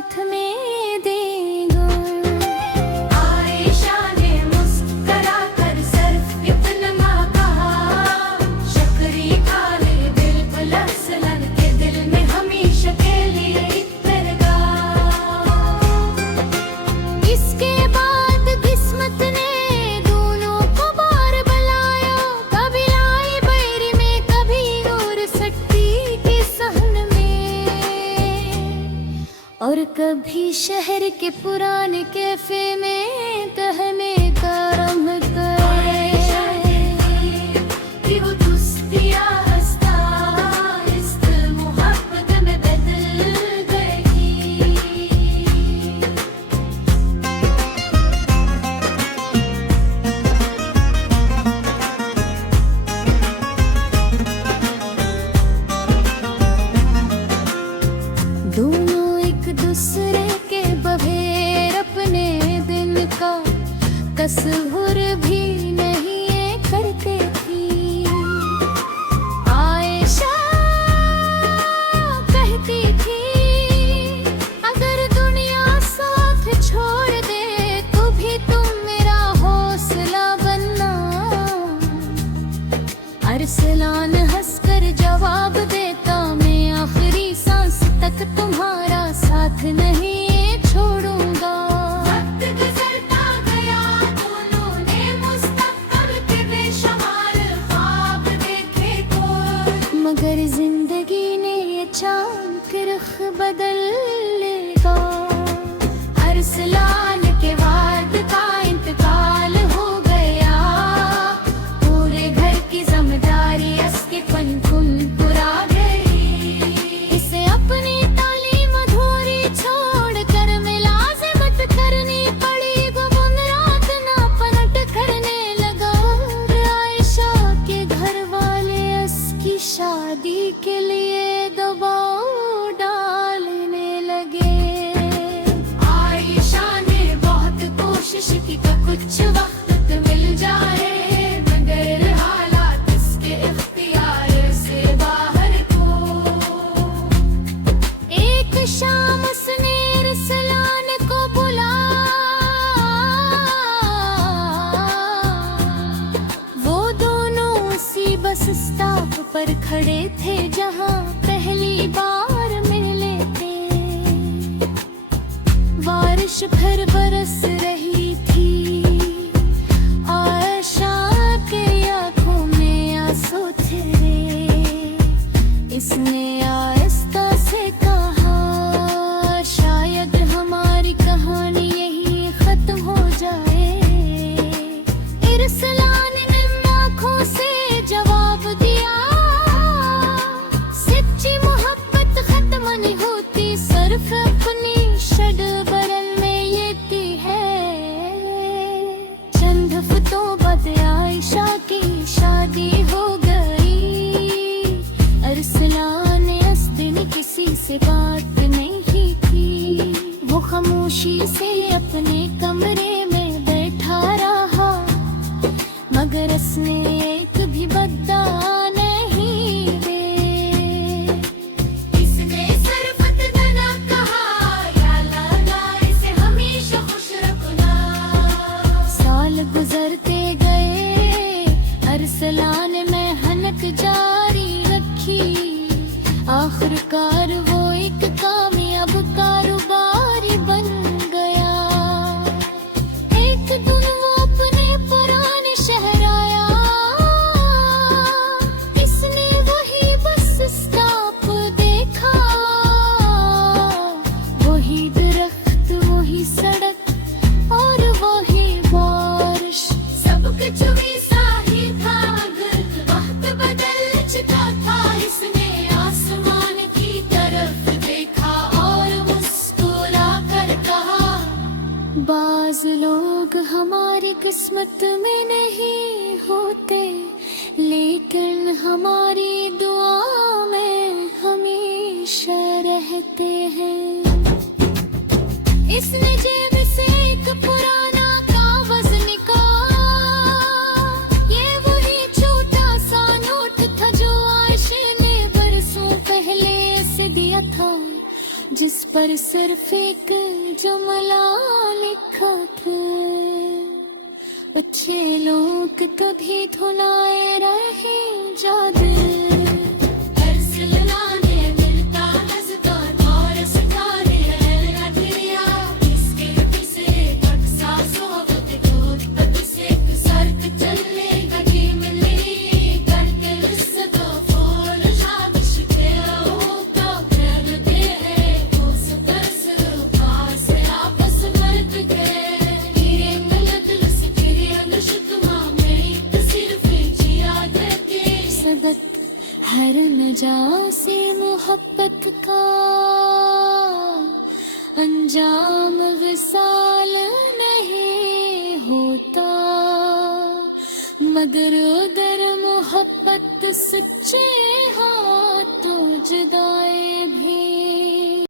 साथ में देगा। आयशा ने मुस्कुरा कर सिर्फ इतना कहा, शक्री खा ले बिल्कुल अरसलान के दिल में हमेशा के लिए इतरगा। इसके बाद किस्मत ने दोनों को बार बुलाया, कभी लाई बैरी में कभी नूर सट्टी के सहन में, और कभी शहर के पुराने कैफे में कहने का रम आयशा करे। कि वो दोस्तियां हंसता इस मोहब्बत में बदल गई। दोनों एक दूसरे के बगैर अपने दिन का तस्वुर भी नहीं ये करते थी। आयशा कहती थी, अगर दुनिया साथ छोड़ दे तो भी तुम मेरा हौसला बनना। अरसलान हंसकर जवाब देता, मैं आखिरी सांस तक तुम्हारा साथ नहीं छोड़ूंगा। वक्त गुजरता गया, दोनों ने मुस्तकबिल के बेशुमार ख्वाब देखे कोई। मगर जिंदगी ने ये चांद रुख बदल लेगा। अरसलान के वाद का इंतकाल हो गया, पूरे घर की जिम्मेदारी उसके पनखुन पुरा गई। इसे अपनी तालीम अधूरी छोड़कर मुलाजिमत करनी पड़ी। वो दिन रात ना पलट करने लगा, और आयशा के घर वाले उसकी शादी के लिए दबाव डालने लगे। आयशा ने बहुत कोशिश की कि कुछ वक्त मिल जाए, मगर हालात इसके इख्तियार से बाहर को। एक शाम उसने अरसलान को वो दोनों उसी बस स्टॉप पर खड़े थे जहां पहली बार मिले थे। बारिश भर बरस रही थी, आयशा के आंखों में आंसू थे। इसने आहिस्ता से कहा, शायद हमारी कहानी यही खत्म हो जाए। अरसलान ने आंखों से जवाब दिया, सच्ची मोहब्बत खत्म नहीं होती, सिर्फ अपनी शड बरल में येती है। चंद हफ्तों बाद आयशा की शादी हो गई। अरसलान ने उस दिन किसी से बात नहीं की, वो खामोशी से अपने कमरे में बैठा रहा, मगर उसने एक भी बद्दा नहीं दे। इसने सिर्फ इतना कहा, या अल्लाह इसे हमेशा खुश रखना। साल गुजरते गए, अरसलान मेहनत जारी रखी। आखिरकार वो एक कामयाब कारोबारी बन गया। एक दिन वो अपने पुराने शहर आया, इसने वही बस स्टॉप देखा। वही दरख्त, वही सड़क और वही बारिश, सब कुछ वैसा ही था, मगर वक्त बदल चुका था। इसने आसमान की तरफ देखा और मुस्कुरा कर कहा, बाज लोग हमारी किस्मत में नहीं होते, लेकिन हमारी दुआ में हमेशा रहते हैं। इसने जेब से एक पुराना कागज निकाला, ये वही छोटा सा नोट था जो आयशा ने बरसों पहले से दिया था, जिस पर पर सिर्फ एक जुमला लिखा था, अच्छे लोग कभी धुलाए रहे जादू। हर नजा से मोहब्बत का अंजाम विसाल नहीं होता, मगर अगर मोहब्बत सच्चे हो तो जुदाई भी